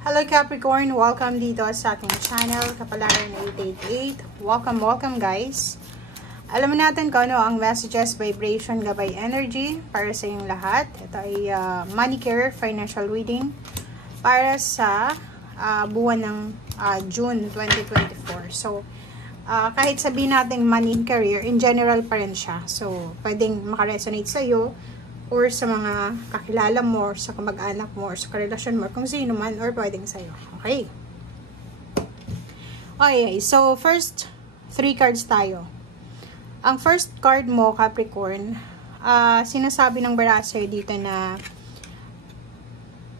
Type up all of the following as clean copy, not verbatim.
Hello Capricorn! Welcome dito sa aking channel, Kapalaran 888. Welcome guys! Alamin natin kung ano ang messages, vibration, gabay energy para sa inyong lahat. Ito ay money career, financial reading para sa buwan ng June 2024. So, kahit sabihin natin money career, in general pa rin siya. So, pwedeng makaresonate sa iyo or sa mga kakilala mo, or sa kamag-anak mo, or sa karelasyon mo, or kung sino man, or pwedeng sa'yo. Okay? Okay, so first, 3 cards tayo. Ang first card mo, Capricorn, sinasabi ng Barasay dito na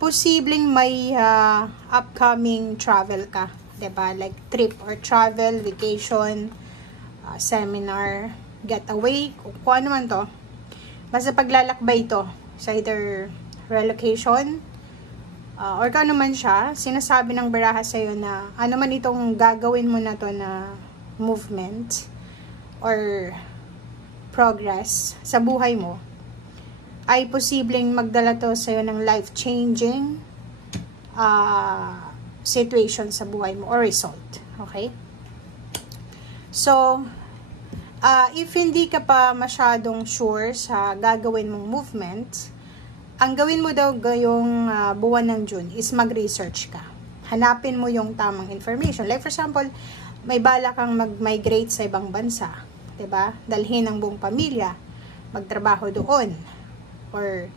posibleng may upcoming travel ka. Diba? Like trip or travel, vacation, seminar, getaway, kung ano man to. Basta paglalakbay ito sa either relocation or kung ano man siya, sinasabi ng baraha sa'yo na ano man itong gagawin mo na to na movement or progress sa buhay mo, ay posibleng magdala to sa'yo ng life-changing situation sa buhay mo or result. Okay? So, if hindi ka pa masyadong sure sa gagawin mong movement, ang gawin mo daw ngayong buwan ng June is mag-research ka. Hanapin mo yung tamang information. Like for example, may bala kang mag-migrate sa ibang bansa. 'Di ba? Dalhin ang buong pamilya, magtrabaho doon. Or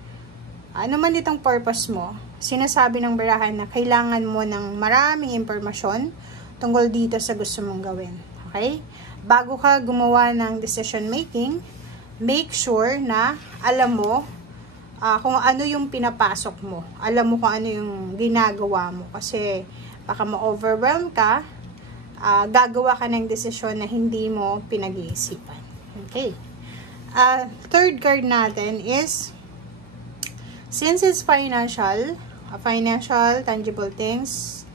ano man itong purpose mo, sinasabi ng barahan na kailangan mo ng maraming impormasyon tungkol dito sa gusto mong gawin. Okay? Bago ka gumawa ng decision making, make sure na alam mo kung ano yung pinapasok mo. Alam mo kung ano yung ginagawa mo. Kasi baka ma-overwhelm ka, gagawa ka ng desisyon na hindi mo pinag-iisipan. Okay. Third card natin is, since it's financial, tangible things,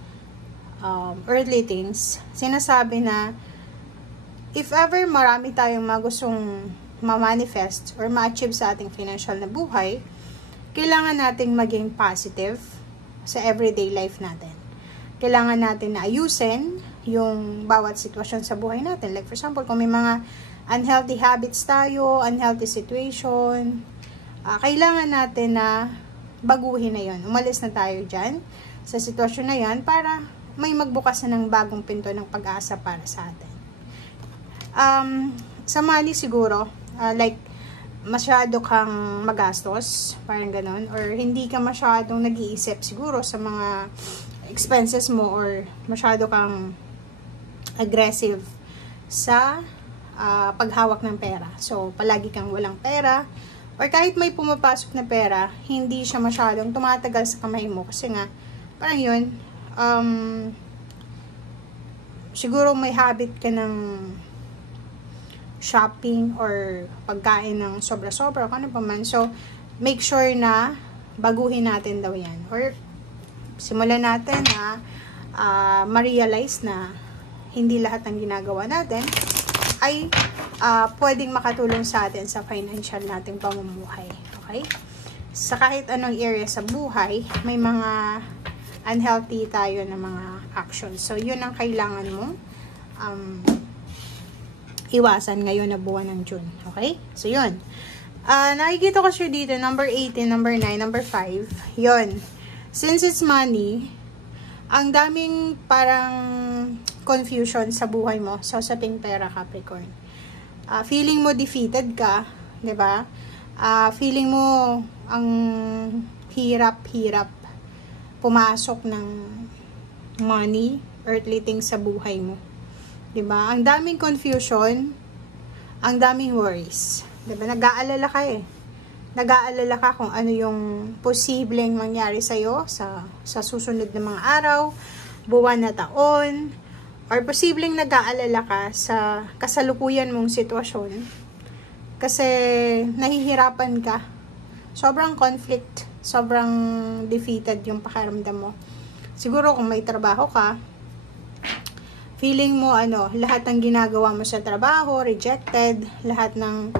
earthly things, sinasabi na if ever marami tayong gustong ma-manifest or ma-achieve sa ating financial na buhay, kailangan nating maging positive sa everyday life natin. Kailangan natin na ayusin yung bawat sitwasyon sa buhay natin. Like for example, kung may mga unhealthy habits tayo, unhealthy situation, kailangan natin na baguhin na yun. Umalis na tayo dyan sa sitwasyon na yan para may magbukas na ng bagong pinto ng pag-asa para sa atin. Sa money siguro, like masyado kang magastos, parang ganun, or hindi ka masyadong nag-iisip siguro sa mga expenses mo, or masyado kang aggressive sa paghawak ng pera. So, palagi kang walang pera, or kahit may pumapasok na pera, hindi siya masyadong tumatagal sa kamay mo, kasi nga, parang yun, siguro may habit ka ng shopping or pagkain ng sobra-sobra o ano pa man. So, make sure na baguhin natin daw yan. Or, simulan natin na ma-realize na hindi lahat ng ginagawa natin ay pwedeng makatulong sa atin sa financial nating pamumuhay. Okay? Sa kahit anong area sa buhay, may mga unhealthy tayo na mga actions. So, yun ang kailangan mo iwasan ngayon na buwan ng June. Okay? So, yun. Nakikita ko siya dito, number 18, number 9, number 5. Yun. Since it's money, ang daming parang confusion sa buhay mo sa usaping pera, Capricorn. Feeling mo defeated ka, 'di ba? Feeling mo ang hirap-hirap pumasok ng money, earthly things sa buhay mo. 'Di ba? Ang daming confusion, ang daming worries. 'Di ba? Nag-aalala ka eh. Nag-aalala ka kung ano yung posibleng mangyari sa iyo sa susunod na mga araw, buwan na taon, or posibleng nag-aalala ka sa kasalukuyan mong sitwasyon kasi nahihirapan ka. Sobrang conflict, sobrang defeated yung pakiramdam mo. Siguro kung may trabaho ka, feeling mo lahat ng ginagawa mo sa trabaho, rejected, lahat ng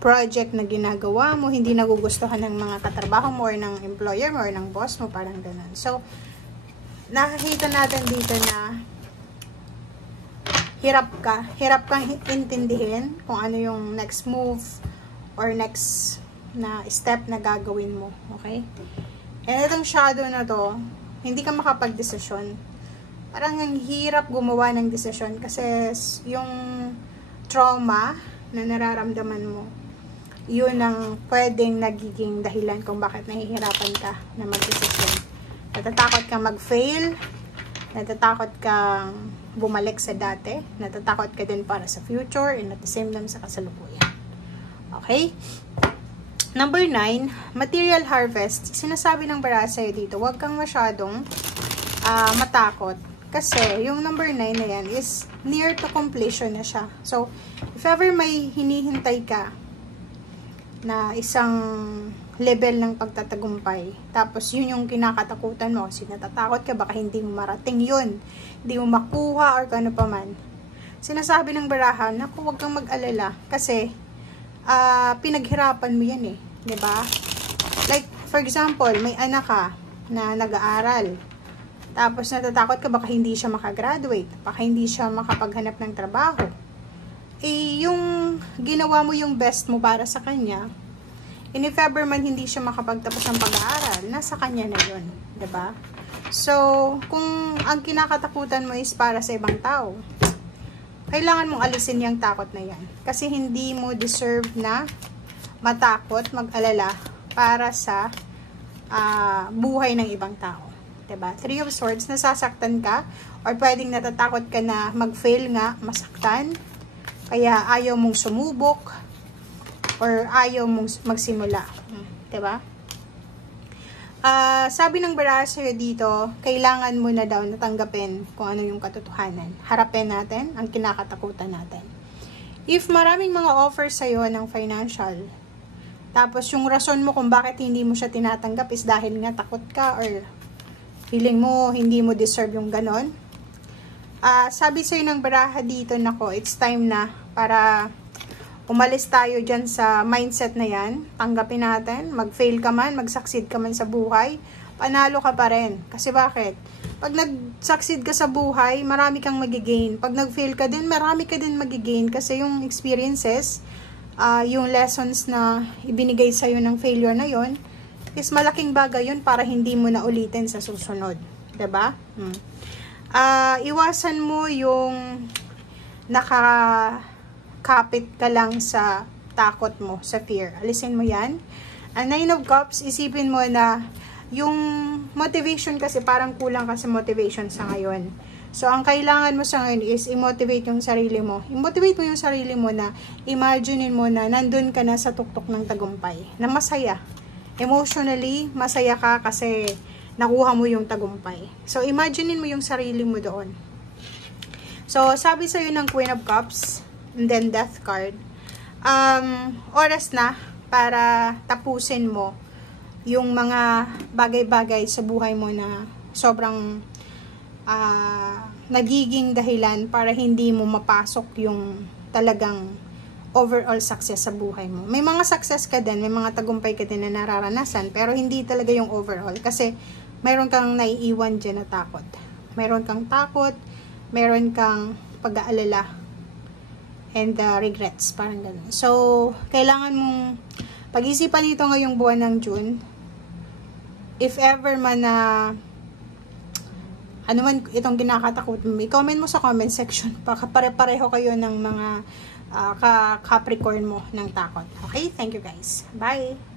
project na ginagawa mo, hindi nagugustuhan ng mga katrabaho mo or ng employer mo or ng boss mo, parang ganun. So, nakikita natin dito na hirap kang intindihin kung ano yung next move or next na step na gagawin mo, okay? And itong shadow na to, hindi ka makapag-desisyon. Parang ang hirap gumawa ng desisyon kasi yung trauma na nararamdaman mo, yun ang pwedeng nagiging dahilan kung bakit nahihirapan ka na mag-desisyon. Natatakot kang mag-fail, natatakot kang bumalik sa dati, natatakot ka din para sa future, and at the same time sa kasalukuyan. Okay? Number 9, material harvest. Sinasabi ng bara sa'yo dito, huwag kang masyadong matakot. Kasi yung number 9 na yan is near to completion na siya. So, if ever may hinihintay ka na isang level ng pagtatagumpay, tapos yun yung kinakatakutan mo, kasi natatakot ka, baka hindi mo marating yun, hindi mo makuha or kano pa man. Sinasabi ng barahan, naku, huwag kang mag-alala kasi pinaghirapan mo yan eh, 'di ba? Like for example, may anak ka na nag-aaral. Tapos natatakot ka baka hindi siya makagraduate, baka hindi siya makapaghanap ng trabaho. Eh yung ginawa mo yung best mo para sa kanya, and if ever man hindi siya makapagtapos ng pag-aaral, nasa kanya na 'yon, 'di ba? So, kung ang kinakatakutan mo is para sa ibang tao, kailangan mong alisin yung takot na yan. Kasi hindi mo deserve na matakot, mag-alala para sa buhay ng ibang tao. Diba? 3 of Swords, nasasaktan ka or pwedeng natatakot ka na mag-fail nga, masaktan. Kaya ayaw mong sumubok or ayaw mong magsimula. Diba? Sabi ng bara sa'yo dito, kailangan mo na daw natanggapin kung ano yung katotohanan. Harapin natin ang kinakatakutan natin. If maraming mga offers sa'yo ng financial, tapos yung rason mo kung bakit hindi mo siya tinatanggap is dahil nga takot ka or feeling mo hindi mo deserve yung ganon. Sabi sa'yo ng baraha dito, nako, it's time na para umalis tayo dyan sa mindset na yan. Tanggapin natin. Mag-fail ka man, mag-succeed ka man sa buhay, panalo ka pa rin. Kasi bakit? Pag nag-succeed ka sa buhay, marami kang magigain. Pag nag-fail ka din, marami ka din magigain. Kasi yung experiences, yung lessons na ibinigay sa'yo ng failure na yon is malaking bagay yun para hindi mo na ulitin sa susunod. 'Di ba? Iwasan mo yung kapit ka lang sa takot mo, sa fear. Alisin mo yan. Ang 9 of Cups, isipin mo na yung motivation kasi parang kulang kasi motivation sa ngayon. So, ang kailangan mo sa ngayon is i-motivate yung sarili mo. I-motivate mo yung sarili mo na imaginein mo na nandun ka na sa tuktok ng tagumpay. Na masaya. Emotionally, masaya ka kasi nakuha mo yung tagumpay. So, imaginein mo yung sarili mo doon. So, sabi sa'yo ng Queen of Cups, and then Death card, oras na para tapusin mo yung mga bagay-bagay sa buhay mo na sobrang nagiging dahilan para hindi mo mapasok yung talagang overall success sa buhay mo. May mga success ka din, may mga tagumpay ka din na nararanasan, pero hindi talaga yung overall kasi mayroon kang naiiwan dyan na takot. Mayroon kang takot, mayroon kang pag-aalala and regrets, parang ganun. So, kailangan mong pag-isipan ito ngayong buwan ng June. If ever man na ano man itong kinakatakot mo, i-comment mo sa comment section. Pare-pareho kayo ng mga Capricorn mo ng takot. Okay? Thank you guys. Bye!